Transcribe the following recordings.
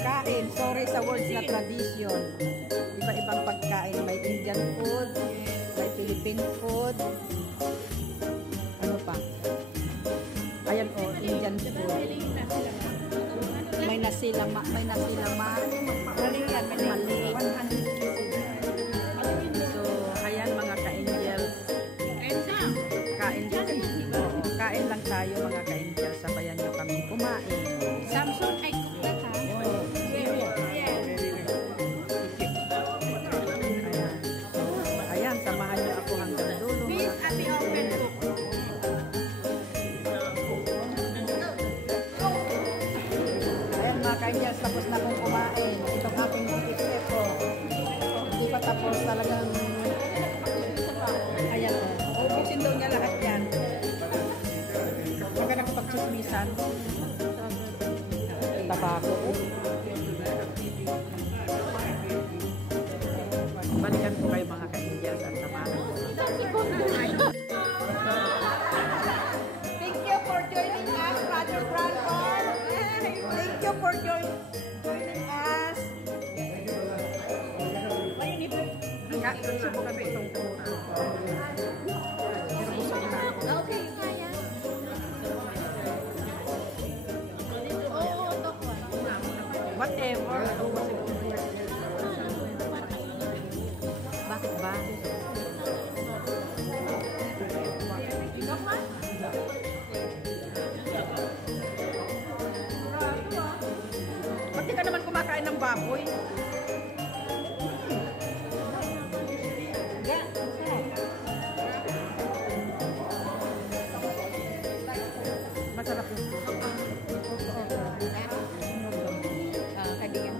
pagkain. Sorry sa words na tradition. Iba-ibang pagkain. May Indian food, may Philippine food. Ano pa? Ayan o, Indian food. May nasilama. May nasilama. Mali yan, mali. 100. So, ayan mga ka-angels. Kain lang tayo mga ka-angels. Sabayan nyo kami kumain. Samson, ay kuklat ha? Ayan, samahan nyo ako hanggang dulo. Please, ate, open ko. Ayan mga ka-angels, tapos na akong kumain. Itong aking ikip ko. Hindi pa tapos talagang... Ayan o. Ubusin daw niya lahat yan. Huwag ka nakapagsusmisan. Tabako. Balikan ko kayo mga ka-angels at samahan. Thank you for joining us, Brother Brandon. Thank you for joining us. Subukan ko itong pero busog na. Okay, kaya. Whatever. Bakit ba? Ba't di ka naman kumakain ng baboy? Masarap yung kadiyan.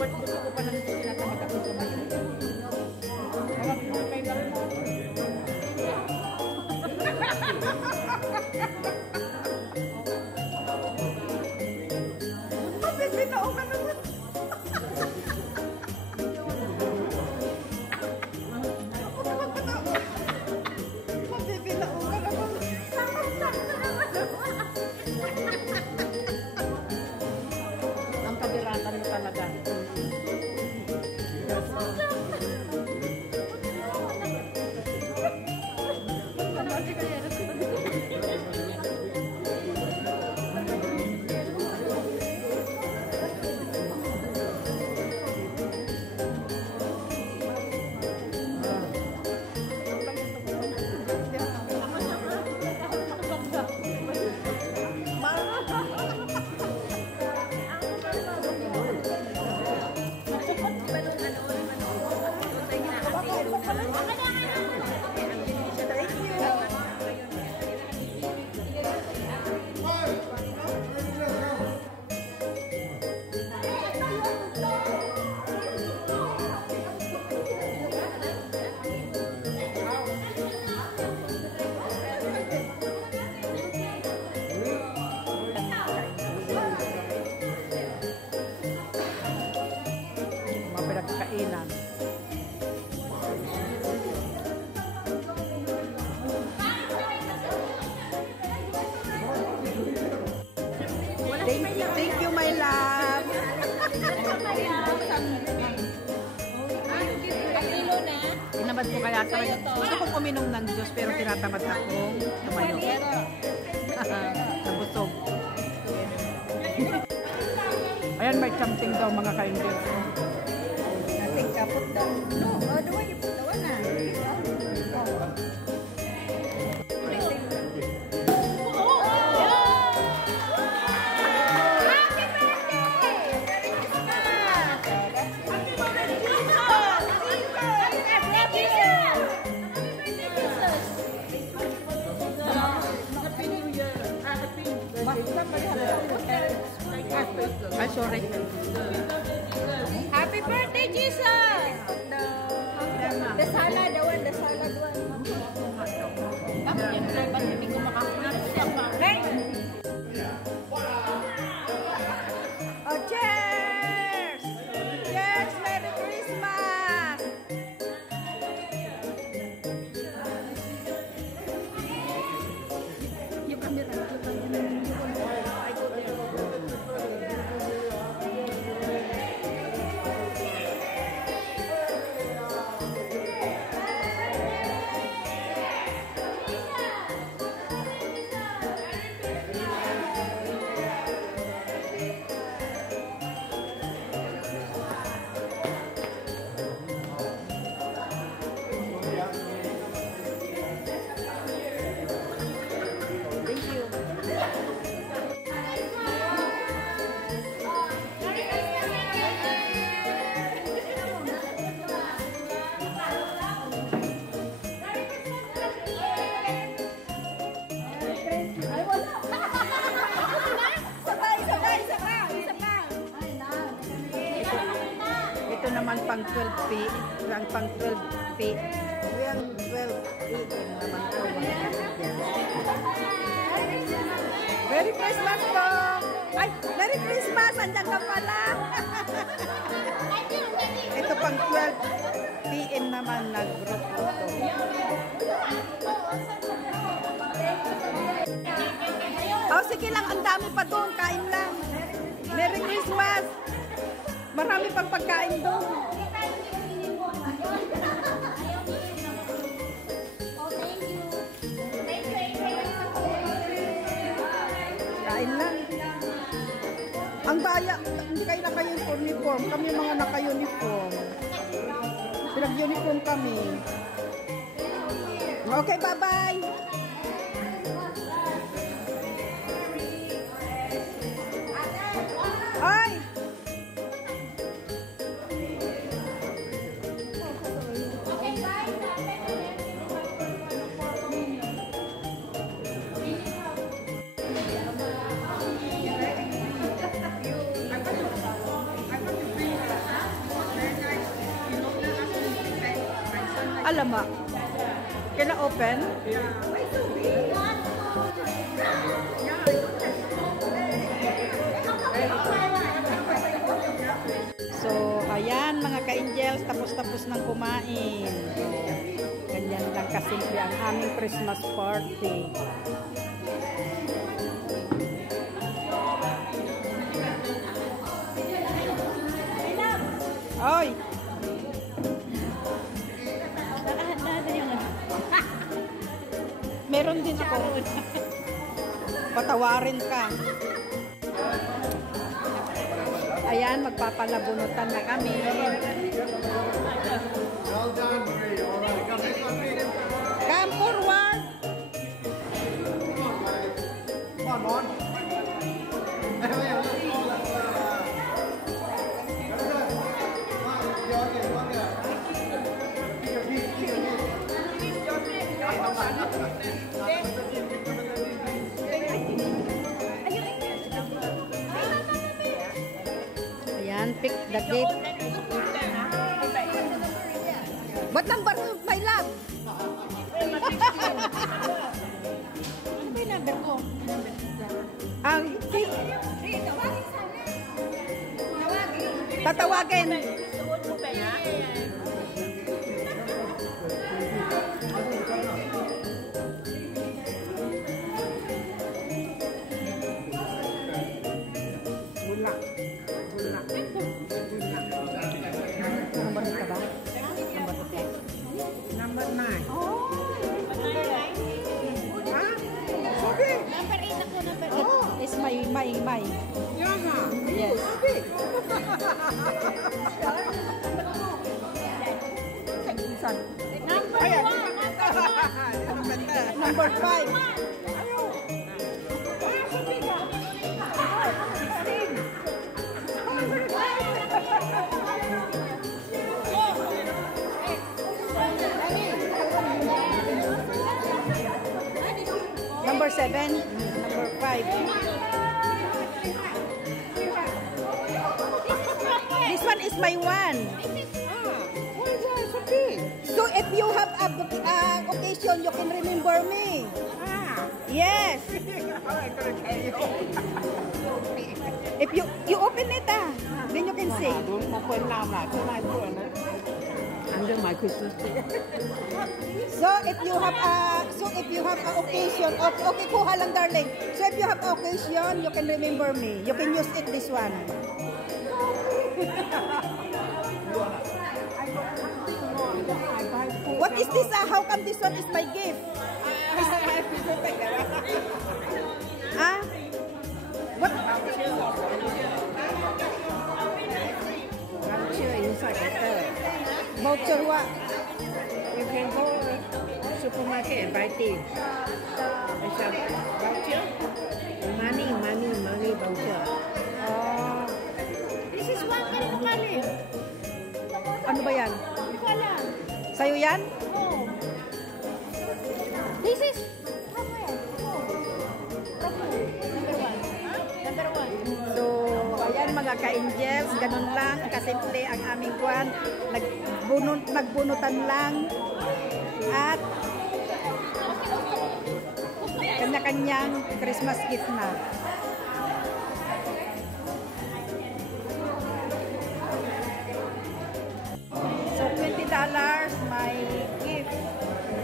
Gusto ko pa lang ito tinatamad ako kumain. Hawak mo kay Barmo. Mabibitaw ka naman. Mabibitaw ka naman. Ang kabiratan mo talaga. Kainan. Thank you, my love. Tinamad ko kaya talaga. Gusto kong uminom ng juice pero tinatamad akong tumayo. Nabusog. Ayan, may something daw mga ka-angels. Nothing kapot daw. No, the one you put the one na. Ay, sorry. naman pang 12 p. Ang pang 12 p. Well, 12 a.m. naman po mga ka-Indians. Merry Christmas po! Ay, Merry Christmas! Andiyan ka pala! Ito pang 12 p.m. naman nag-group po to. Oh, sige lang, ang dami pa doon. Kain lang. Merry Christmas! Marami pang pagkain doon. Kain lang. Ang daya, hindi kayo naka-uniform. Kami mga naka-uniform. Pinag-uniform kami. Okay, bye-bye! Ay! Alam mo, can I open? So, ayan mga ka-angels, tapos-tapos ng kumain. Ganyan lang kasimple ang aming Christmas party. Oy! Meron din ako. Patawarin ka. Ayan, magpapalabunutan na kami. Come forward. Come on. Ayan, pick the gate. What number my love? Ano ba yung number ko? Ang tatawagin. Suot mo ba na? Number ka ba? Number 9. Oh! Ha? Okay. Number 8 ako, number 8. Oh, it's my. Yes. Number 5. Number 7. Number 5. This one is my one. So if you have a occasion, you can remember me. Yes. If you open it, then you can see. Under my Christmas tree. So if you have a occasion, okay, kuha lang darling. So if you have occasion, you can remember me. You can use it this one. What is this? How come this one is my gift? What? Voucher inside the third. Voucher what? You can go supermarket and buy things. Voucher? Money voucher. This is one kind of money. Ano ba yan? Wala. Sa'yo yan? Oh. This is from where? Oh. From who? Number 1. Number 1. So, ayan mga mga ka-angels, ganun lang, kasimple ang aming kwan. Magbunutan lang at kanya-kanyang Christmas gift na. So, $20 may gift.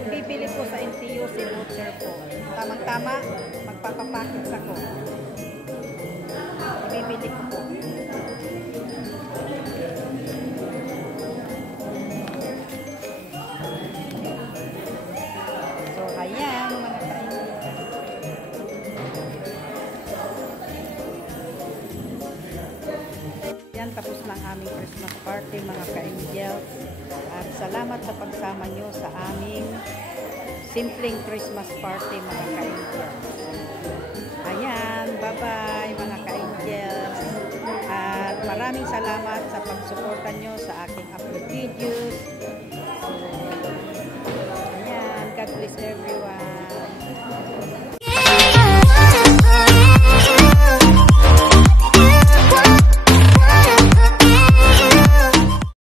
Bibili ko sa NTU si voucher ko. Tamang-tama, magpapapakits ako. Bibili ko po. So, ayan, mga ka-angels. Yan, tapos lang aming Christmas party, mga ka-angels. At salamat sa pagsama nyo sa aming simpleng Christmas party, mga ka-angels. Ayan, bye-bye, mga ka-angels. At maraming salamat sa pagsuporta nyo sa aking upload videos.